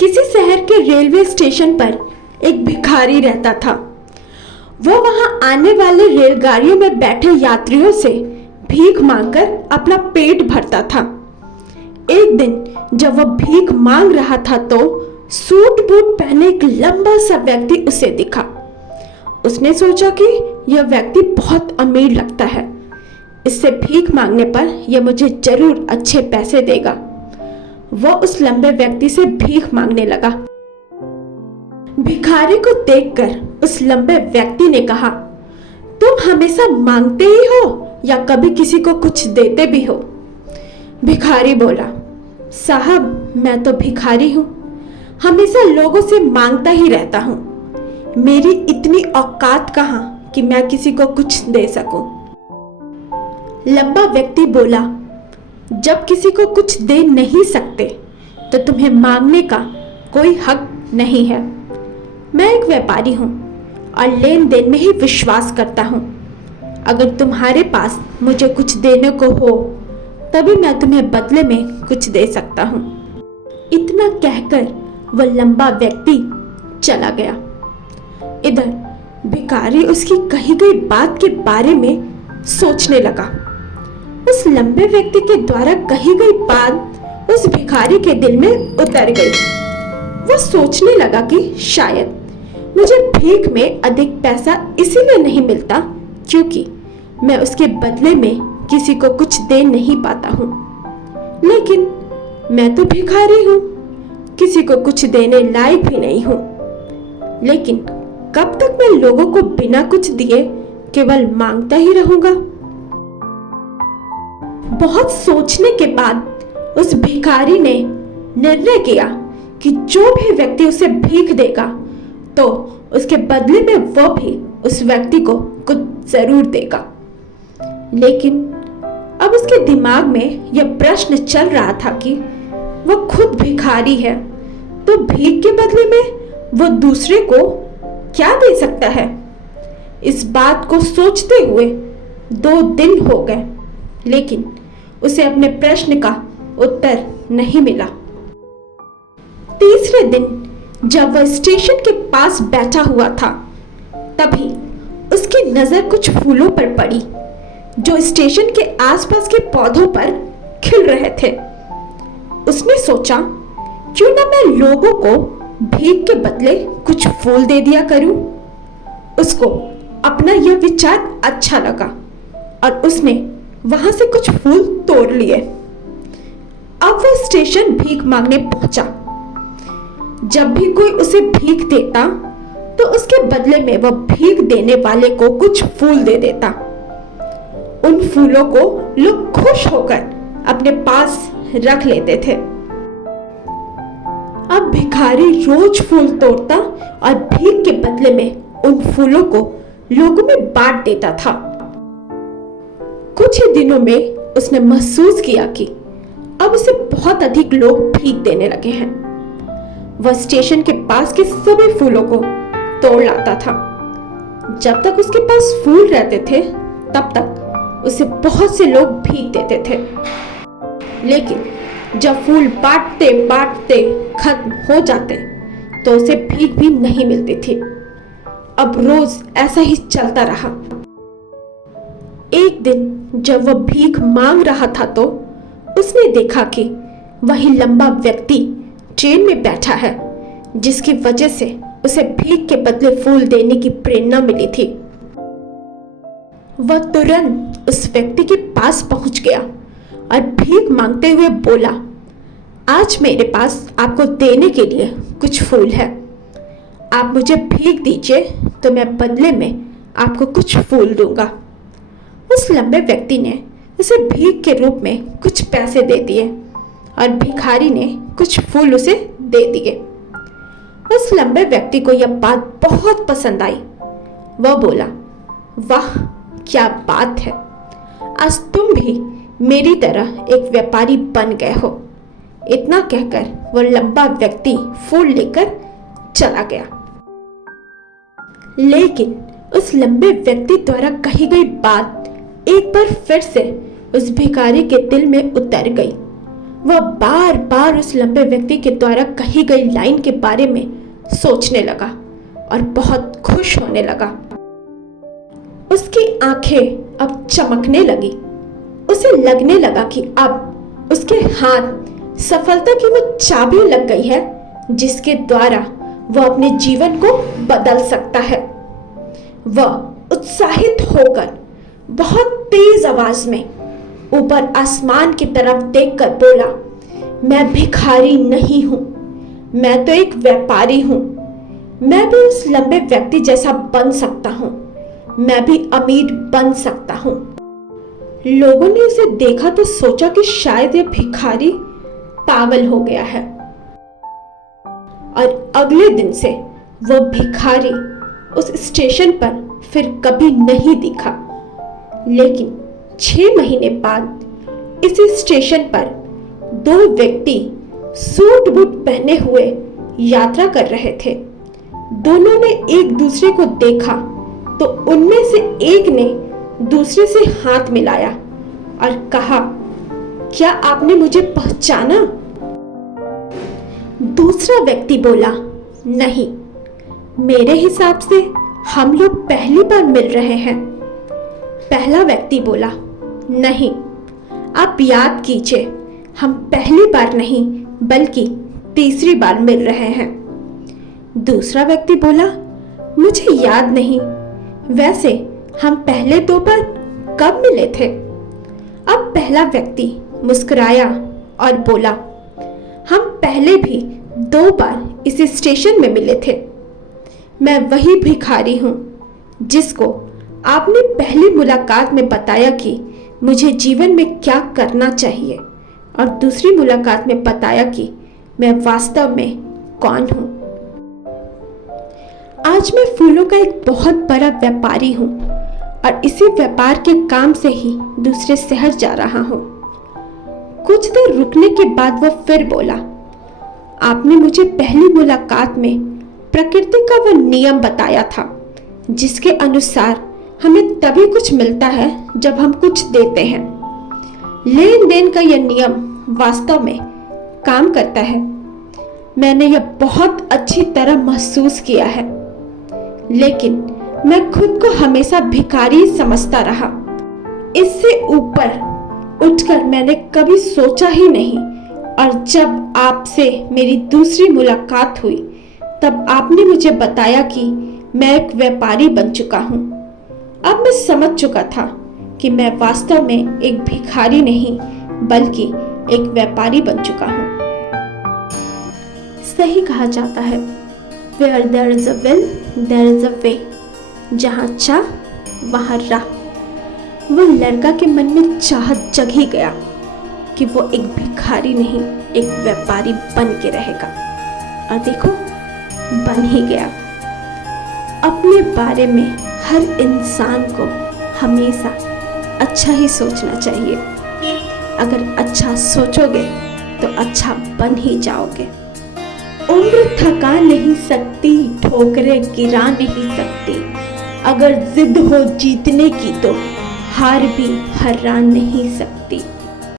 किसी शहर के रेलवे स्टेशन पर एक भिखारी रहता था। वो वहां आने वाले रेलगाड़ियों में बैठे यात्रियों से भीख मांगकर अपना पेट भरता था। एक दिन जब वह भीख मांग रहा था तो सूट बूट पहने एक लंबा सा व्यक्ति उसे दिखा। उसने सोचा कि यह व्यक्ति बहुत अमीर लगता है, इससे भीख मांगने पर यह मुझे जरूर अच्छे पैसे देगा। वह उस लंबे व्यक्ति से भीख मांगने लगा। भिखारी को देखकर उस लंबे व्यक्ति ने कहा, तुम हमेशा मांगते ही हो या कभी किसी को कुछ देते भी हो? भिखारी बोला, साहब मैं तो भिखारी हूँ, हमेशा लोगों से मांगता ही रहता हूँ। मेरी इतनी औकात कहाँ कि मैं किसी को कुछ दे सकूं। लंबा व्यक्ति बोला, जब किसी को कुछ दे नहीं सकते तो तुम्हें मांगने का कोई हक नहीं है। मैं एक व्यापारी हूँ और लेन देन में ही विश्वास करता हूँ। अगर तुम्हारे पास मुझे कुछ देने को हो तभी मैं तुम्हें बदले में कुछ दे सकता हूँ। इतना कहकर वह लंबा व्यक्ति चला गया। इधर भिखारी उसकी कही गई बात के बारे में सोचने लगा। उस लंबे व्यक्ति के द्वारा कही गई बात उस भिखारी के दिल में उतर गई। वह सोचने लगा कि शायद मुझे भीख में अधिक पैसा इसीलिए नहीं मिलता क्योंकि मैं उसके बदले में किसी को कुछ दे नहीं पाता हूँ। लेकिन मैं तो भिखारी हूँ, किसी को कुछ देने लायक भी नहीं हूँ। लेकिन कब तक मैं लोगों को बिना कुछ दिए केवल मांगता ही रहूंगा? बहुत सोचने के बाद उस भिखारी ने निर्णय किया कि जो भी व्यक्ति उसे भीख देगा तो उसके बदले में वह भी उस व्यक्ति को कुछ जरूर देगा। लेकिन अब उसके दिमाग में यह प्रश्न चल रहा था कि वह खुद भिखारी है तो भीख के बदले में वह दूसरे को क्या दे सकता है? इस बात को सोचते हुए 2 दिन हो गए, लेकिन उसे अपने प्रश्न का उत्तर नहीं मिला। तीसरे दिन जब वह स्टेशन के पास बैठा हुआ था, तभी उसकी नजर कुछ फूलों पर पड़ी जो स्टेशन के आसपास के पौधों पर खिल रहे थे। उसने सोचा, क्यों ना मैं लोगों को भीख के बदले कुछ फूल दे दिया करूं। उसको अपना यह विचार अच्छा लगा और उसने वहां से कुछ फूल तोड़ लिए। अब वह स्टेशन भीख मांगने पहुंचा। जब भी कोई उसे भीख देता तो उसके बदले में वह भीख देने वाले को कुछ फूल दे देता। उन फूलों को लोग खुश होकर अपने पास रख लेते थे। अब भिखारी रोज फूल तोड़ता और भीख के बदले में उन फूलों को लोगों में बांट देता था। कुछ ही दिनों में उसने महसूस किया कि अब उसे बहुत अधिक लोग भीख देने लगे हैं। वह स्टेशन के पास के सभी फूलों को तोड़ लाता था। जब तक उसके पास फूल रहते थे तब तक उसे बहुत से लोग भीख देते थे। लेकिन जब फूल बांटते बांटते खत्म हो जाते तो उसे भीख भी नहीं मिलती थी। अब रोज ऐसा ही चलता रहा। एक दिन जब वह भीख मांग रहा था तो उसने देखा कि वही लंबा व्यक्ति ट्रेन में बैठा है, जिसकी वजह से उसे भीख के बदले फूल देने की प्रेरणा मिली थी। वह तुरंत उस व्यक्ति के पास पहुंच गया और भीख मांगते हुए बोला, आज मेरे पास आपको देने के लिए कुछ फूल है। आप मुझे भीख दीजिए तो मैं बदले में आपको कुछ फूल दूंगा। उस लंबे व्यक्ति ने उसे भीख के रूप में कुछ पैसे दे दिए और भिखारी ने कुछ फूल उसे दे दिए। उस लंबे व्यक्ति को यह बात बहुत पसंद आई। वह बोला, वाह क्या बात है, आज तुम भी मेरी तरह एक व्यापारी बन गए हो। इतना कहकर वह लंबा व्यक्ति फूल लेकर चला गया। लेकिन उस लंबे व्यक्ति द्वारा कही गई बात एक बार फिर से उस भिखारी के दिल में उतर गई। वह बार बार उस लंबे व्यक्ति के द्वारा कही गई लाइन के बारे में सोचने लगा और बहुत खुश होने लगा। उसकी आंखें अब चमकने लगी। उसे लगने लगा कि अब उसके हाथ सफलता की वो चाबी लग गई है जिसके द्वारा वह अपने जीवन को बदल सकता है। वह उत्साहित होकर बहुत तेज आवाज में ऊपर आसमान की तरफ देखकर बोला, मैं भिखारी नहीं हूं, मैं तो एक व्यापारी हूं। मैं भी उस लंबे व्यक्ति जैसा बन सकता हूं, मैं भी अमीर बन सकता हूं। लोगों ने उसे देखा तो सोचा कि शायद यह भिखारी पागल हो गया है और अगले दिन से वह भिखारी उस स्टेशन पर फिर कभी नहीं दिखा। लेकिन 6 महीने बाद इसी स्टेशन पर 2 व्यक्ति सूट बूट पहने हुए यात्रा कर रहे थे। दोनों ने एक दूसरे को देखा तो उनमें से एक ने दूसरे से हाथ मिलाया और कहा, क्या आपने मुझे पहचाना? दूसरा व्यक्ति बोला, नहीं, मेरे हिसाब से हम लोग पहली बार मिल रहे हैं। पहला व्यक्ति बोला, नहीं, आप याद कीजिए, हम पहली बार नहीं बल्कि तीसरी बार मिल रहे हैं। दूसरा व्यक्ति बोला, मुझे याद नहीं, वैसे हम पहले 2 बार कब मिले थे? अब पहला व्यक्ति मुस्कुराया और बोला, हम पहले भी 2 बार इसी स्टेशन में मिले थे। मैं वही भिखारी हूं जिसको आपने पहली मुलाकात में बताया कि मुझे जीवन में क्या करना चाहिए और दूसरी मुलाकात में बताया कि मैं वास्तव में कौन हूं। आज मैं फूलों का एक बहुत बड़ा व्यापारी हूं और इसी व्यापार के काम से ही दूसरे शहर जा रहा हूं। कुछ देर रुकने के बाद वह फिर बोला, आपने मुझे पहली मुलाकात में प्रकृति का वह नियम बताया था जिसके अनुसार हमें तभी कुछ मिलता है जब हम कुछ देते हैं। लेन देन का यह नियम वास्तव में काम करता है। मैंने यह बहुत अच्छी तरह महसूस किया है, लेकिन मैं खुद को हमेशा भिखारी समझता रहा। इससे ऊपर उठकर मैंने कभी सोचा ही नहीं और जब आपसे मेरी दूसरी मुलाकात हुई तब आपने मुझे बताया कि मैं एक व्यापारी बन चुका हूँ। अब मैं समझ चुका था कि मैं वास्तव में एक भिखारी नहीं बल्कि एक व्यापारी बन चुका हूँ। सही कहा जाता है, Where there is a will, there is a way। जहाँ चाह वहाँ राह। वह लड़का के मन में चाहत जग ही गया कि वो एक भिखारी नहीं एक व्यापारी बन के रहेगा, और देखो बन ही गया। अपने बारे में हर इंसान को हमेशा अच्छा ही सोचना चाहिए। अगर अच्छा सोचोगे तो अच्छा बन ही जाओगे। उम्र थका नहीं सकती, ठोकरें गिरा नहीं सकती। अगर जिद हो जीतने की तो हार भी हरा नहीं सकती।